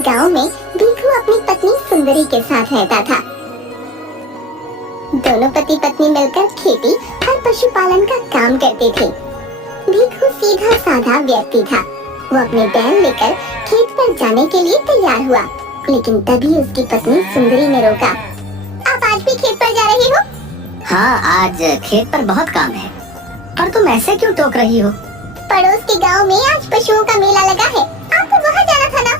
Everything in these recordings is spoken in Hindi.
गांव में भीखू अपनी पत्नी सुंदरी के साथ रहता था। दोनों पति पत्नी मिलकर खेती और पशुपालन का काम करते थे। भीखू सीधा साधा व्यक्ति था। वो अपने बैल लेकर खेत पर जाने के लिए तैयार हुआ, लेकिन तभी उसकी पत्नी सुंदरी ने रोका। आप आज भी खेत पर जा रही हो? हाँ, आज खेत पर बहुत काम है। पर तुम ऐसे क्यों टोक रही हो? पड़ोस के गांव में आज पशुओं का मेला लगा है, आपको वहाँ जाना था ना?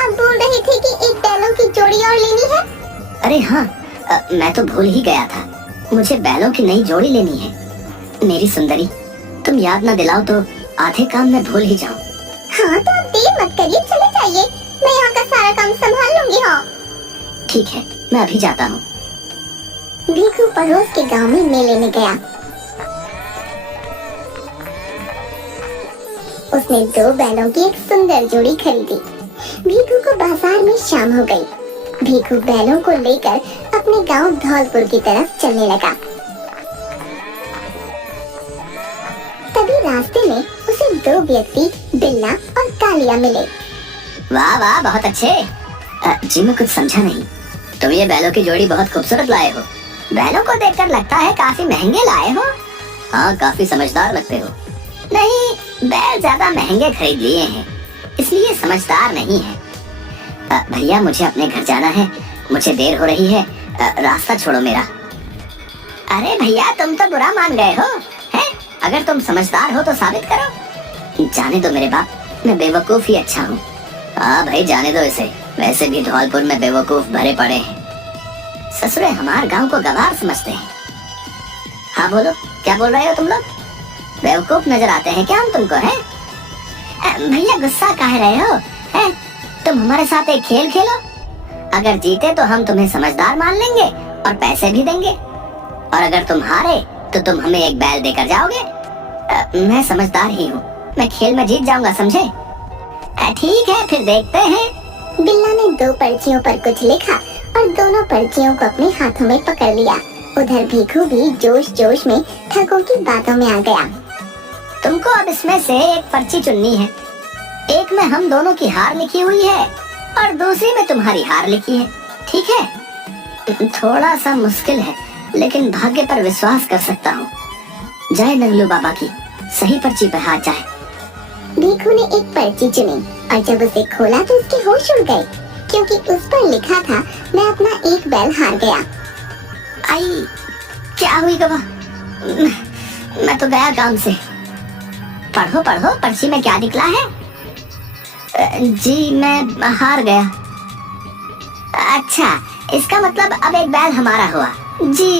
आप बोल रहे थे कि एक बैलों की जोड़ी और लेनी है। अरे हाँ, मैं तो भूल ही गया था। मुझे बैलों की नई जोड़ी लेनी है। मेरी सुंदरी, तुम याद न दिलाओ तो आधे काम मैं भूल ही जाऊँ। हाँ तो आप देर मत करिए, चले जाइए, मैं यहाँ का सारा काम संभाल लूंगी। हाँ ठीक है, मैं अभी जाता हूँ। भीखू पड़ोस के गांव में मेले में गया। उसने 2 बैलों की एक सुंदर जोड़ी खरीदी। भीखू को बाजार में शाम हो गई। भीखू बैलों को लेकर अपने गांव धौलपुर की तरफ चलने लगा। तभी रास्ते में उसे 2 व्यक्ति बिल्ला और कालिया मिले। वाह वाह, बहुत अच्छे। जी मैं कुछ समझा नहीं। तुम ये बैलों की जोड़ी बहुत खूबसूरत लाए हो। बैलों को देखकर लगता है काफी महंगे लाए हो। हाँ, काफी समझदार लगते हो। नहीं, बैल ज्यादा महंगे खरीद लिए हैं, इसलिए समझदार नहीं है। भैया, मुझे अपने घर जाना है, मुझे देर हो रही है। रास्ता छोड़ो मेरा। अरे भैया, तुम तो बुरा मान गए हो, हैं? अगर तुम समझदार हो तो साबित करो। जाने दो मेरे बाप, मैं बेवकूफ ही अच्छा हूँ। हाँ भाई, जाने दो इसे। वैसे भी धौलपुर में बेवकूफ भरे पड़े हैं। ससुरे हमारे गांव को गवार समझते हैं। हाँ बोलो, क्या बोल रहे हो तुम लोग? बेवकूफ नजर आते हैं क्या हम तुमको, हैं? भैया, गुस्सा काहे रहे हो, हैं? तुम हमारे साथ एक खेल खेलो। अगर जीते तो हम तुम्हें समझदार मान लेंगे और पैसे भी देंगे, और अगर तुम हारे तो तुम हमें एक बैल देकर जाओगे। मैं समझदार ही हूँ, मैं खेल में जीत जाऊंगा, समझे? ठीक है, फिर देखते हैं। बिल्ला ने 2 पर्चियों पर कुछ लिखा और दोनों पर्चियों को अपने हाथों में पकड़ लिया। उधर भीखू भी जोश जोश में ठगों की बातों में आ गया। तुमको अब इसमें से एक पर्ची चुननी है। एक में हम दोनों की हार लिखी हुई है और दूसरी में तुम्हारी हार लिखी है, ठीक है? थोड़ा सा मुश्किल है, लेकिन भाग्य पर विश्वास कर सकता हूँ। जय नंगलू बाबा की, सही पर्ची पर हाथ जाए। भीखू ने एक पर्ची चुनी और जब उसे खोला तो उसके होश उड़ गए, क्योंकि उस पर लिखा था, मैं अपना एक बैल हार गया। आई, क्या हुई गवा? मैं तो गया काम से। पढ़ो पढ़ो, पर्ची में क्या निकला है? जी मैं हार गया। अच्छा, इसका मतलब अब एक बैल हमारा हुआ। जी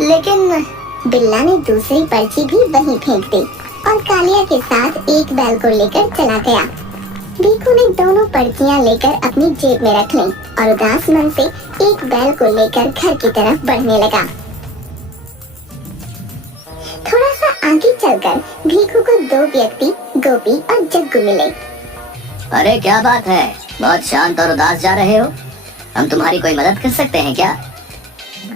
लेकिन बिल्ला ने दूसरी पर्ची भी वहीं फेंक दी और कालिया के साथ एक बैल को लेकर चला गया। भीखू ने दोनों पर्चियां लेकर अपनी जेब में रख ली और उदास मन से एक बैल को लेकर घर की तरफ बढ़ने लगा। थोड़ा सा आगे चलकर भीखू को 2 व्यक्ति गोपी और जग्गू मिले। अरे क्या बात है, बहुत शांत और उदास जा रहे हो। हम तुम्हारी कोई मदद कर सकते हैं क्या?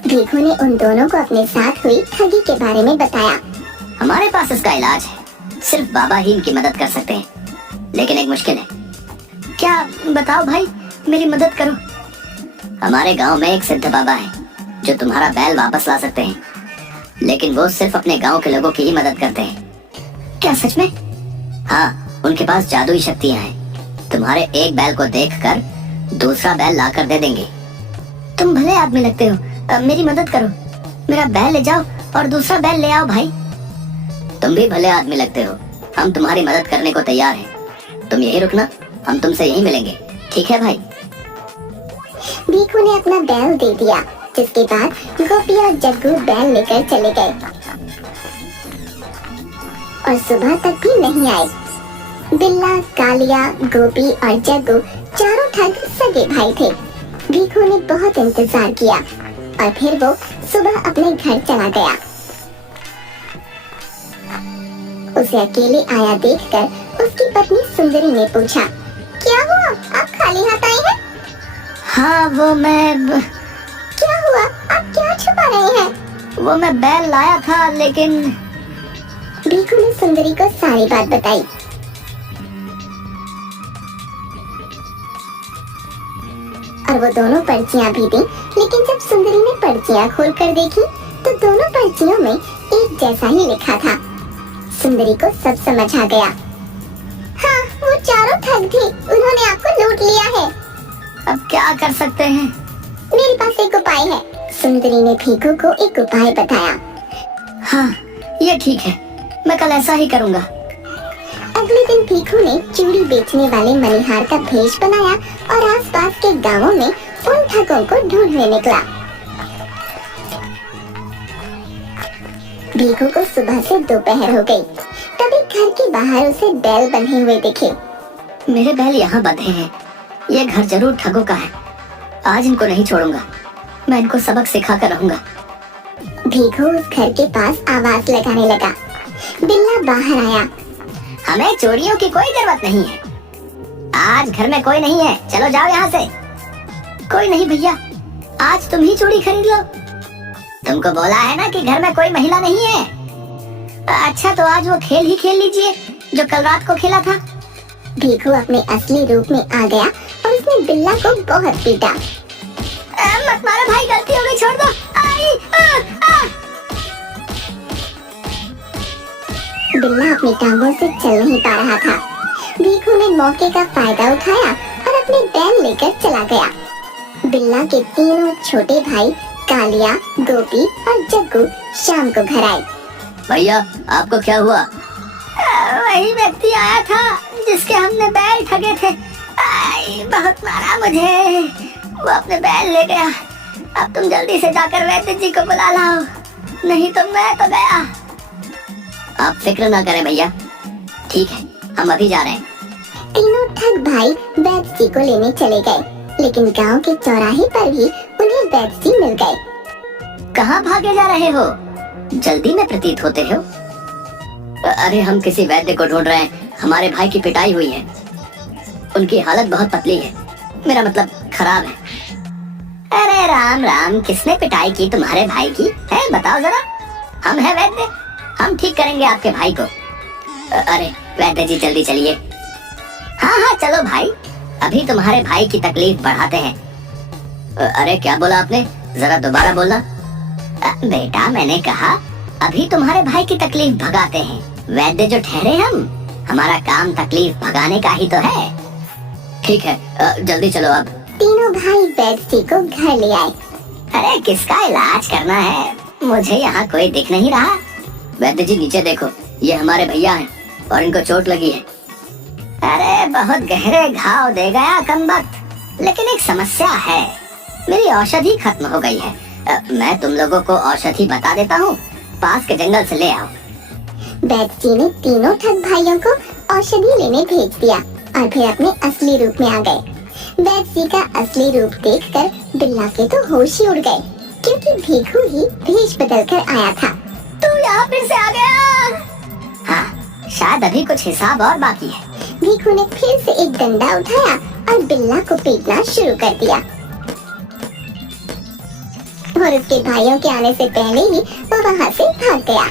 भीखू ने उन दोनों को अपने साथ हुई ठगी के बारे में बताया। हमारे पास इसका इलाज है, सिर्फ बाबा ही इनकी मदद कर सकते हैं, लेकिन एक मुश्किल है। क्या? बताओ भाई, मेरी मदद करो। हमारे गांव में एक सिद्ध बाबा है जो तुम्हारा बैल वापस ला सकते हैं, लेकिन वो सिर्फ अपने गांव के लोगों की ही मदद करते हैं। क्या सच में? हाँ, उनके पास जादुई शक्तियां हैं। तुम्हारे एक बैल को देखकर दूसरा बैल लाकर दे देंगे। तुम भले आदमी लगते हो, मेरी मदद करो। मेरा बैल ले जाओ और दूसरा बैल ले आओ भाई। तुम भी भले आदमी लगते हो, हम तुम्हारी मदद करने को तैयार हैं। तुम यही रुकना, हम तुमसे यहीं मिलेंगे, ठीक है भाई? भीखू ने अपना बैल दे दिया, जिसके बाद गोपी और जग्गू बैल लेकर चले गए और सुबह तक भी नहीं आए। बिल्ला, कालिया, गोपी और जग्गू चारों ठग सगे भाई थे। भीखू ने बहुत इंतजार किया और फिर वो सुबह अपने घर चला गया। उसे अकेले आया देखकर उसकी पत्नी सुंदरी ने पूछा, क्या हुआ, आप खाली हाथ आए हैं? हाँ, वो मैं क्या हुआ, आप क्या छुपा रहे हैं? वो मैं बैल लाया था, लेकिन भीखू ने सुंदरी को सारी बात बताई। और वो दोनों पर्चियां भी दी। लेकिन जब सुंदरी ने पर्चियां खोलकर देखी तो दोनों पर्चियों में एक जैसा ही लिखा था। सुंदरी को सब समझ आ गया। हाँ, वो चारों ठग थे, उन्होंने आपको लूट लिया है। अब क्या कर सकते हैं? मेरे पास एक उपाय है। सुंदरी ने भीखू को एक उपाय बताया। हाँ, ये ठीक है, मैं कल ऐसा ही करूँगा। अगले दिन भीखू ने चूड़ी बेचने वाले मनिहार का भेष बनाया और आसपास के गांवों में उन ठगों को ढूंढने निकला। भीखू को सुबह से दोपहर हो गई। तभी घर के बाहर उसे बैल बंधे हुए दिखे। मेरे बैल यहाँ बंधे हैं, ये घर जरूर ठगों का है। आज इनको नहीं छोड़ूंगा, मैं इनको सबक सिखा कर रहूंगा। भीखू उस घर के पास आवाज लगाने लगा। बिल्ला बाहर आया। हमें चोरियों की कोई जरूरत नहीं है, आज घर में कोई नहीं है, चलो जाओ यहाँ से। कोई नहीं भैया, आज तुम ही चूड़ी खरीद लो। तुमको बोला है ना कि घर में कोई महिला नहीं है। अच्छा तो आज वो खेल ही खेल लीजिए जो कल रात को खेला था। भीखू अपने असली रूप में आ गया और उसने बिल्ला को बहुत पीटा। मत मारो भाई, गलती हो गई, छोड़ दो। बिल्ला अपनी टांगों से चल नहीं पा रहा था। भीखू ने मौके का फायदा उठाया और अपने बैल लेकर चला गया। बिल्ला के तीनों छोटे भाई कालिया, गोपी और जग्गू शाम को घर आए। भैया, आपको क्या हुआ? वही व्यक्ति आया था जिसके हमने बैल ठगे थे। बहुत मारा मुझे, वो अपने बैल ले गया। अब तुम जल्दी से जाकर वैद्य जी को बुला लाओ, नहीं तो मैं तो गया। आप फिक्र ना करें भैया, ठीक है, हम अभी जा रहे हैं। तीनों ठग भाई वैद्य जी को लेने चले गए, लेकिन गांव के चौराहे पर भी उन्हें वैद्य जी मिल गए। कहाँ भागे जा रहे हो? जल्दी में प्रतीत होते हो। अरे हम किसी वैद्य को ढूंढ रहे हैं, हमारे भाई की पिटाई हुई है, उनकी हालत बहुत पतली है, मेरा मतलब खराब है। अरे राम राम, किसने पिटाई की तुम्हारे भाई की है, बताओ जरा। हम हैं वैद्य, हम ठीक करेंगे आपके भाई को। अरे वैद्य जी जल्दी चलिए। हाँ हाँ चलो भाई, अभी तुम्हारे भाई की तकलीफ बढ़ाते हैं। अरे क्या बोला आपने, जरा दोबारा बोलना। बेटा मैंने कहा अभी तुम्हारे भाई की तकलीफ भगाते हैं, वैद्य जो ठहरे हम, हमारा काम तकलीफ भगाने का ही तो है। ठीक है, जल्दी चलो अब। तीनों भाई वैद्य जी को घर ले आए। अरे किसका इलाज करना है, मुझे यहाँ कोई दिख नहीं रहा। वैद्य जी नीचे देखो, ये हमारे भैया हैं और इनको चोट लगी है। अरे बहुत गहरे घाव दे गया कमबख्त, लेकिन एक समस्या है, मेरी औषधि खत्म हो गई है। मैं तुम लोगों को औषधि बता देता हूँ, पास के जंगल से ले आओ। वैद्य जी ने तीनों ठग भाइयों को औषधि लेने भेज दिया और फिर अपने असली रूप में आ गए। वैद्य जी का असली रूप देखकर बिल्ला के तो होश ही उड़ गए, क्योंकि भीखू ही भेष बदल कर आया था। तू यहाँ फिर से आ गया? हाँ, शायद अभी कुछ हिसाब और बाकी है। भीखू ने फिर से एक डंडा उठाया और बिल्ला को पीटना शुरू कर दिया, और उसके भाइयों के आने से पहले ही वो वहाँ से भाग गया।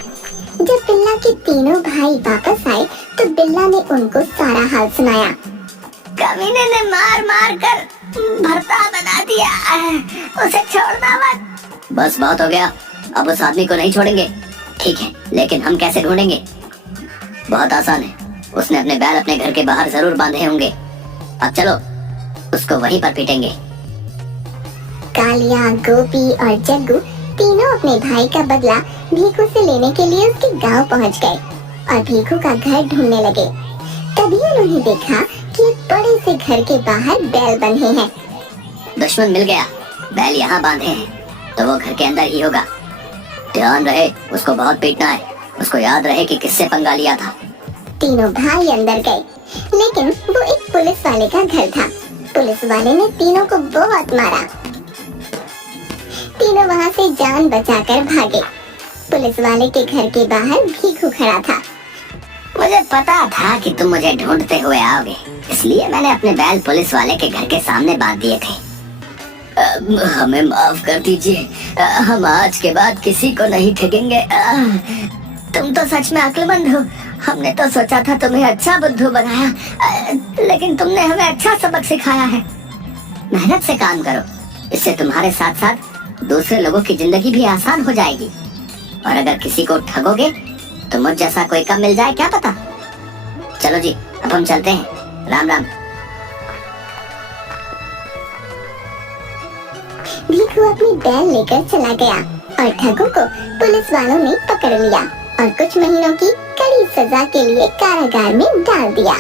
जब बिल्ला के तीनों भाई वापस आए तो बिल्ला ने उनको सारा हाल सुनाया। कमीने ने मार मार कर भरता बना दिया, उसे छोड़ना मत। बस बहुत हो गया, अब उस आदमी को नहीं छोड़ेंगे। ठीक है, लेकिन हम कैसे ढूंढेंगे? बहुत आसान है, उसने अपने बैल अपने घर के बाहर जरूर बांधे होंगे। अब चलो उसको वहीं पर पीटेंगे। कालिया, गोपी और जग्गू तीनों अपने भाई का बदला भीखू से लेने के लिए उसके गांव पहुंच गए और भीखू का घर ढूंढने लगे। तभी उन्होंने देखा कि एक बड़े से घर के बाहर बैल बंधे हैं। दुश्मन मिल गया, बैल यहाँ बांधे हैं तो वो घर के अंदर ही होगा। ध्यान रहे, उसको बहुत पीटना है, उसको याद रहे कि किससे पंगा लिया था। तीनों भाई अंदर गए, लेकिन वो एक पुलिस वाले का घर था। पुलिस वाले ने तीनों को बहुत मारा। तीनों वहाँ से जान बचाकर भागे। पुलिस वाले के घर के बाहर भीखू खड़ा था। मुझे पता था कि तुम मुझे ढूंढते हुए आओगे, इसलिए मैंने अपने बैल पुलिस वाले के घर के सामने बांध दिए थे। हमें माफ कर दीजिए, हम आज के बाद किसी को नहीं ठगेंगे। तुम तो सच में अक्लमंद हो, हमने तो सोचा था तुम्हें अच्छा बुद्धू बनाया, लेकिन तुमने हमें अच्छा सबक सिखाया है। मेहनत से काम करो, इससे तुम्हारे साथ साथ दूसरे लोगों की जिंदगी भी आसान हो जाएगी। और अगर किसी को ठगोगे तो मुझ जैसा कोई कम मिल जाए क्या पता। चलो जी, अब हम चलते हैं। राम राम। भीखू अपनी बैल लेकर चला गया और ठगों को पुलिस वालों ने पकड़ लिया और कुछ महीनों की कड़ी सजा के लिए कारागार में डाल दिया।